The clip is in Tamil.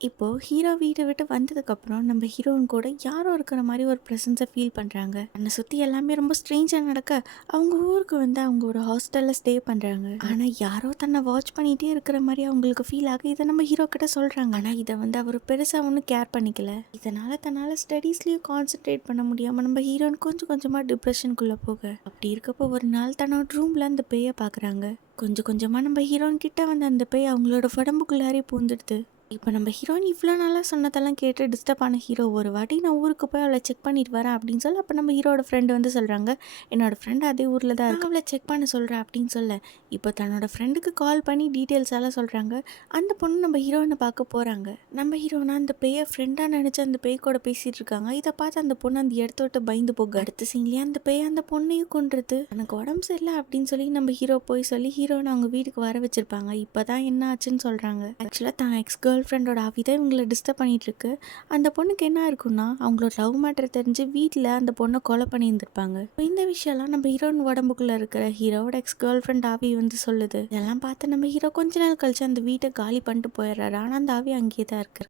இப்போ ஹீரோ வீட்ட விட்டு வந்ததுக்கப்புறம் நம்ம ஹீரோயின் கூட யாரோ இருக்கிற மாரி ஒரு ப்ரெசன்ஸ ஃபீல் பண்றாங்க. தன்ன சுத்தி எல்லாமே ரொம்ப ஸ்ட்ரேஞ்சா நடக்க, அவங்க ஊருக்கு வந்து அவங்க ஒரு ஹாஸ்டல்ல ஸ்டே பண்றாங்க. ஆனா யாரோ தன்ன வாட்ச் பண்ணிட்டே இருக்கிற மாரி அவங்களுக்கு ஃபீல் ஆக, இத நம்ம ஹீரோ கிட்ட சொல்றாங்க. ஆனா இத வந்து அவரு பெருசா ஒண்ணும் கேர் பண்ணிக்கல. இதனால தன்னால ஸ்டடீஸ்லயும் கான்சன்ட்ரேட் பண்ண முடியாம நம்ம ஹீரோயின் கொஞ்சம் கொஞ்சமா டிப்ரஷனுக்குள்ள போக, அப்படி இருக்கப்போ ஒரு நாள் தன்னோட ரூம்ல அந்த பேய பார்க்குறாங்க. கொஞ்சம் கொஞ்சமா நம்ம ஹீரோயின் கிட்ட வந்து அந்த பேய் அவங்களோட உடம்புக்குள்ளாரே பூந்துடுது. இப்போ நம்ம ஹீரோயின் இவ்வளோ நாளாக சொன்னதெல்லாம் கேட்டு டிஸ்டர்ப் ஆன ஹீரோ ஒரு வாட்டி நான் ஊருக்கு போய் அவளை செக் பண்ணிட்டு வரேன் அப்படின்னு சொல்ல, அப்போ நம்ம ஹீரோட ஃப்ரெண்டு வந்து சொல்கிறாங்க, என்னோட ஃப்ரெண்டு அதே ஊரில் தான் இருக்கு, அவளை செக் பண்ண சொல்கிறேன் அப்படின்னு சொல்ல, இப்போ தன்னோட ஃப்ரெண்டுக்கு கால் பண்ணி டீட்டெயில்ஸ் எல்லாம் சொல்கிறாங்க. அந்த பொண்ணு நம்ம ஹீரோயினை பார்க்க போகிறாங்க. நம்ம ஹீரோனா அந்த பேயை ஃப்ரெண்டாக நினச்சி அந்த பேய் கூட பேசிகிட்டு இருக்காங்க. இதை பார்த்து அந்த பொண்ணு அந்த இடத்த விட்டு பயந்து போக, அடுத்த சீன்லேயே அந்த பேய் அந்த பொண்ணையும் கொன்றுது. எனக்கு உடம்பு சரியில்லை அப்படின்னு சொல்லி நம்ம ஹீரோ போய் சொல்லி ஹீரோனை அவங்க வீட்டுக்கு வர வச்சிருப்பாங்க. இப்போ தான் என்ன ஆச்சுன்னு சொல்கிறாங்க. ஆக்சுவலாக தான் எக்ஸ் கேர்ள் ஃப்ரெண்டோட ஆவி தான் இவங்களை டிஸ்டர்ப் பண்ணிட்டு இருக்கு. அந்த பொண்ணுக்கு என்ன இருக்குன்னா, அவங்களோட லவ் மேட்டர் தெரிஞ்சு வீட்டில் அந்த பொண்ணை கொலை பண்ணியிருந்திருப்பாங்க. இந்த விஷயம்லாம் நம்ம ஹீரோயின் உடம்புக்குள்ள இருக்கிற ஹீரோவோட எக்ஸ் கேர்ள் ஃப்ரெண்ட் ஆவி வந்து சொல்லுது. இதெல்லாம் பார்த்து நம்ம ஹீரோ கொஞ்ச நாள் கழிச்சு அந்த வீட்டை காலி பண்ணிட்டு போயிடுறாரு. ஆனால் அந்த ஆவி அங்கேயே தான் இருக்கு.